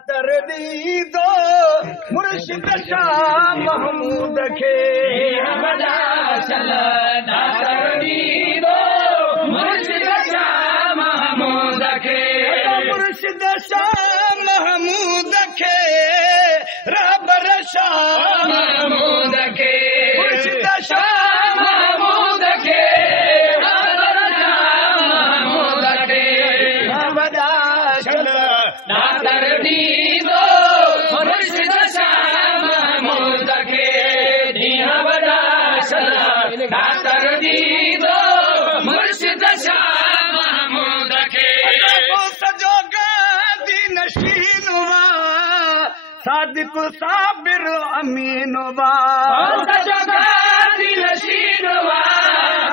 दातर दीदो मुर्शिद शाह महमूद खे वॾा चल दातर दीदो मुर्शिद शाह महमूद खे मुर्शिद शाह महमूद खे रहबर शाह महमूद खे मुर्शिद शाह महमूद खे रहबर शाह महमूद खे वॾा चल दातर दीदो मुर्शिद शाह महमूद खे वॾा चल दातर दीदो मुर्शिद शाह महमूद खे सजो गादी नशीन वा सादिक साबिर अमीन वा सजो गादी नशीन वा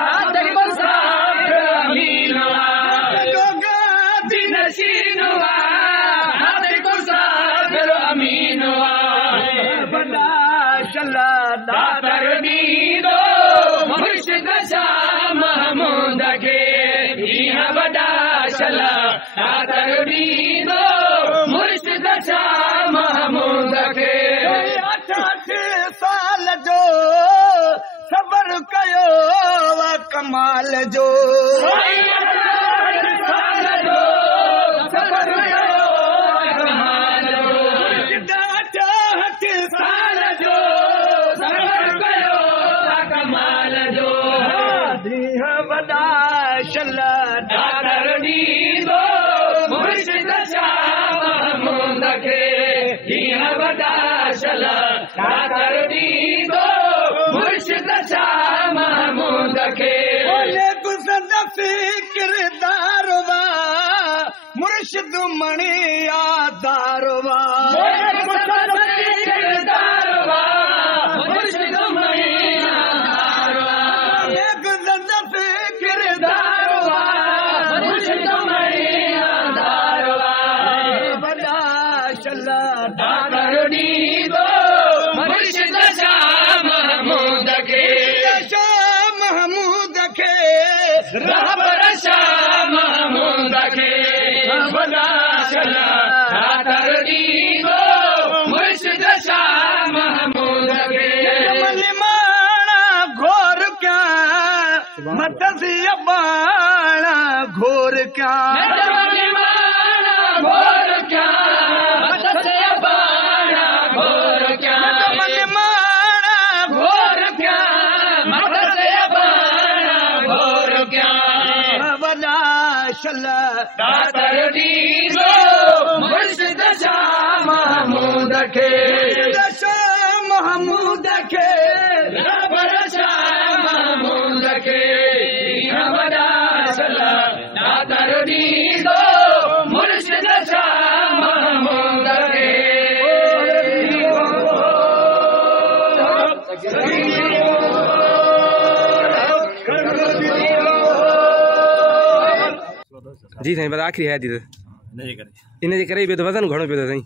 सादिक साबिर अमीन वा सजो गादी नशीन वा सादिक साबिर अमीन वा वॾा चल दातर दीदो मुर्शिद शाह महमूद खे वॾा चल दातर दीदो मुर्शिद शाह महमूद खे 8 साल जो सबर कयो वा कमाल जो 8 साल जो सबर कयो कमाल जो 8 साल जो सबर कयो कमाल जो वॾा चल दातर दीदो मुर्शिद शाह महमूद खे वॾा चल दातर दीदो मुर्शिद शाह महमूद खे किरदार वा मुर्शिद मणि यादार वा किरदार वा मुर्शिद मणि यादार वा किरदार वा मुर्शिद मणि यादार वा वॾा चल दातर दीदो मुर्शिद शाह महमूद खे शाह महमूद खे रहबर शाह महमूद खे वॾा चल दातर दीदो मुर्शिद शाह महमूद खे माणा घोर क्या मदसिया बाणा घोर क्या घोर क्या मदसिया बाणा घोर क्या माणा घोर क्या मदसिया बाणा घोर क्या वॾा चल दातर दीदो मुर्शिद शाह महमूद खे शाह महमूद खे रहबर शाह महमूद खे वॾा चल दातर दीदो मुर्शिद शाह महमूद खे जी साईं बस आखिरी है इन जे करे वज़न घणो पियो अथव साईं